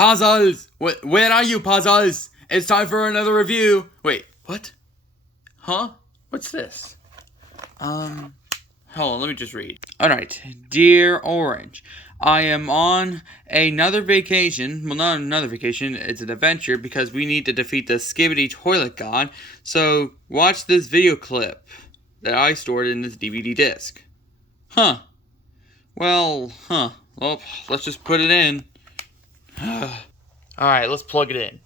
Puzzles! Where are you, Puzzles? It's time for another review. Wait, what? Huh? What's this? Hold on, let me just read. Alright, Dear Orange, I am on another vacation. Well, not another vacation, it's an adventure because we need to defeat the Skibbity Toilet God. So, watch this video clip that I stored in this DVD disc. Well, let's just put it in. Alright, let's plug it in.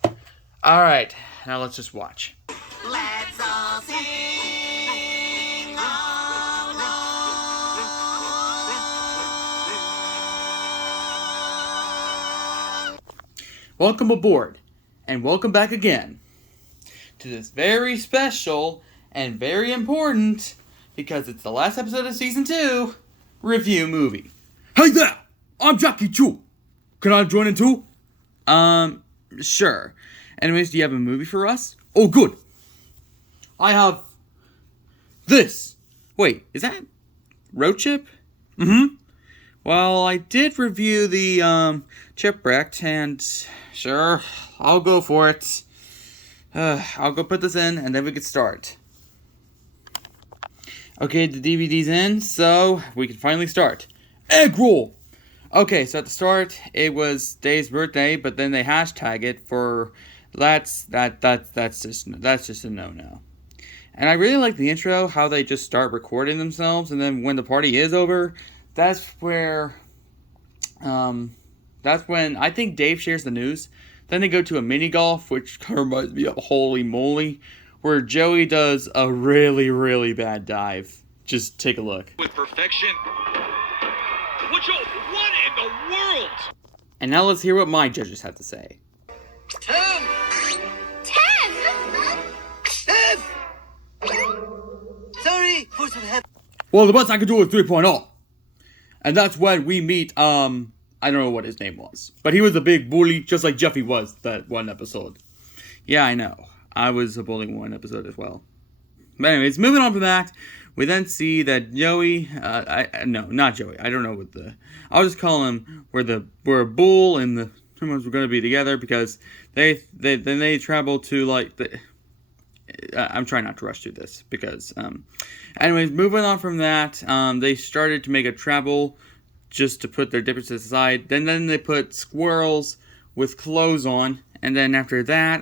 Alright, now let's just watch. Let's all sing along. Welcome aboard, and welcome back again to this very special and very important, because it's the last episode of Season 2, review movie. Hey there! I'm Jackie Chu. Can I join in too? Sure. Anyways, do you have a movie for us? Oh, good. I have this. Wait, is that Roadchip? Mm-hmm. Well, I did review the, Chipwrecked, and sure, I'll go for it. I'll go put this in, and then we can start. Okay, the DVD's in, so we can finally start. Egg roll. Okay, so at the start, it was Dave's birthday, but then they hashtag it for that's just a no-no. And I really like the intro, how they just start recording themselves, and then when the party is over, that's when I think Dave shares the news. Then they go to a mini golf, which reminds me of Holy Moly, where Joey does a really, really bad dive. Just take a look. With perfection. What in the world? And now let's hear what my judges have to say. 10. 10. Sorry, force of habit. Well, the best I could do is 3.0. And that's when we meet, I don't know what his name was. But he was a big bully, just like Jeffy was that one episode. Yeah, I know. I was a bully one episode as well. But anyways, moving on from that, we then see that Joey, not Joey, I don't know what I'll just call him, where Bull and the Chipmunks were going to be together, because they travel to, I'm trying not to rush through this, because, anyways, moving on from that, they started to make a travel just to put their differences aside. Then they put squirrels with clothes on, and then after that,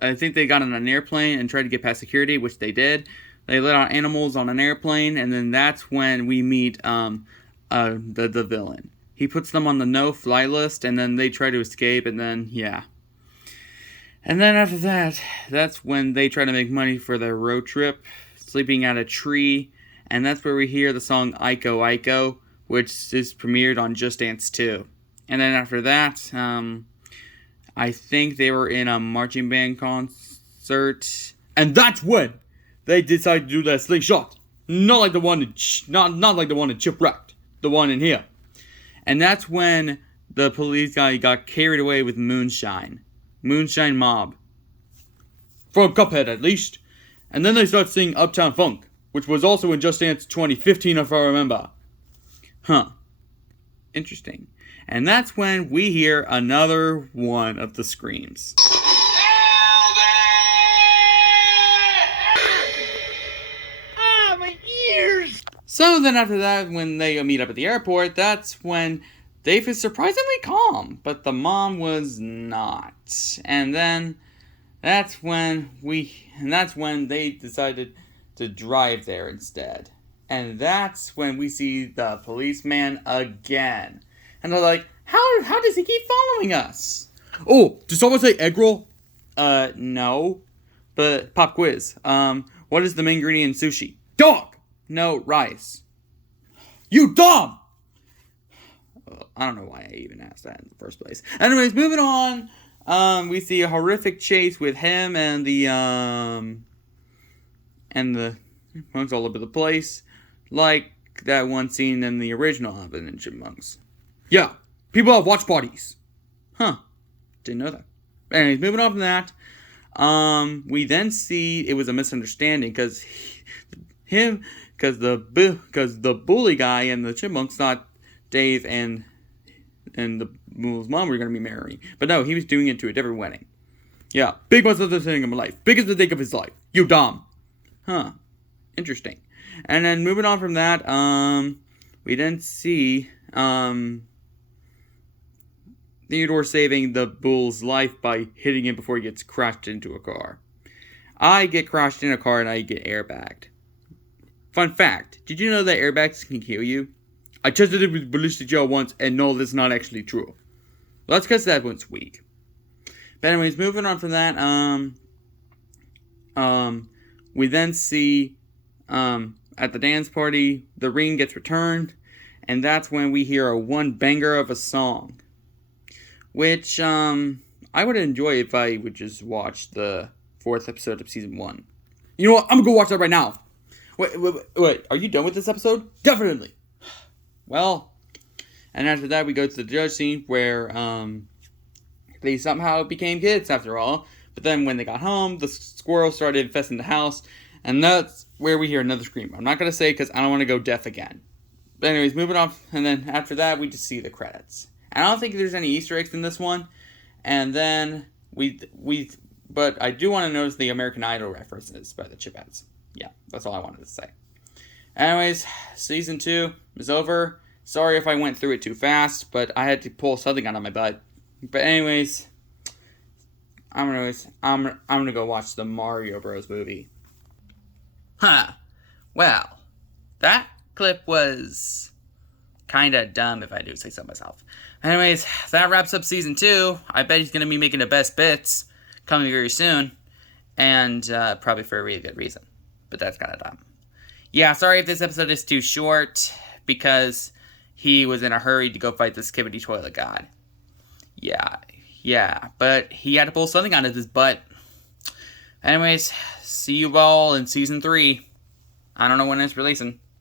I think they got on an airplane and tried to get past security, which they did. They let out animals on an airplane, and then that's when we meet the villain. He puts them on the no-fly list, and then they try to escape, and then, yeah. And then after that, that's when they try to make money for their road trip, sleeping at a tree, and that's where we hear the song Aiko Aiko, which is premiered on Just Dance 2. And then after that, I think they were in a marching band concert, and that's when they decided to do that slingshot. Not like the one in Chipwrecked. The one in here. And that's when the police guy got carried away with Moonshine. Moonshine Mob. From Cuphead, at least. And then they start singing Uptown Funk, which was also in Just Dance 2015, if I remember. Interesting. And that's when we hear another one of the screams. Ah, my ears! So then after that, when they meet up at the airport, that's when Dave is surprisingly calm, but the mom was not. And then that's when they decided to drive there instead. And that's when we see the policeman again. And they're like, how does he keep following us? Oh, did someone say egg roll? No. But pop quiz. What is the main ingredient in sushi? Dog! No, rice. You dumb! I don't know why I even asked that in the first place. Anyways, moving on. We see a horrific chase with him and the chipmunks all over the place, like that one scene in the original Alvin and Chipmunks. Yeah, people have watch parties. Didn't know that. Anyways, moving on from that, we then see it was a misunderstanding because the bully guy and the Chipmunks thought Dave and the Bull's mom were going to be marrying. But no, he was doing it to a different wedding. Yeah, big most understanding of my life. Biggest mistake of his life. You dumb. Huh. Interesting. And then moving on from that, we then see Theodore saving the Bull's life by hitting him before he gets crashed into a car. I get crashed in a car and I get airbagged. Fun fact, did you know that airbags can kill you? I tested it with ballistic gel once and no, that's not actually true. Well, that's because that one's weak. But anyways, moving on from that, we then see, at the dance party, the ring gets returned, and that's when we hear a one banger of a song. Which, I would enjoy if I would just watch the 4th episode of season 1. You know what? I'm gonna go watch that right now. Wait, are you done with this episode? Definitely. Well, and after that we go to the judge scene where, they somehow became kids after all. But then when they got home, the squirrels started infesting the house. And that's where we hear another scream. I'm not going to say because I don't want to go deaf again. But anyways, moving on. And then after that, we just see the credits. And I don't think there's any Easter eggs in this one. And then but I do want to notice the American Idol references by the Chipettes. Yeah, that's all I wanted to say. Anyways, season 2 is over. Sorry if I went through it too fast, but I had to pull something out of my butt. But anyways, I'm gonna go watch the Mario Bros. Movie. Huh. Well, that clip was kinda dumb if I do say so myself. Anyways, that wraps up season 2. I bet he's gonna be making the best bits coming very soon. And probably for a really good reason. But that's kinda dumb. Yeah, sorry if this episode is too short, because he was in a hurry to go fight the Skibbity Toilet God. Yeah, but he had to pull something out of his butt. Anyways, see you all in season 3. I don't know when it's releasing.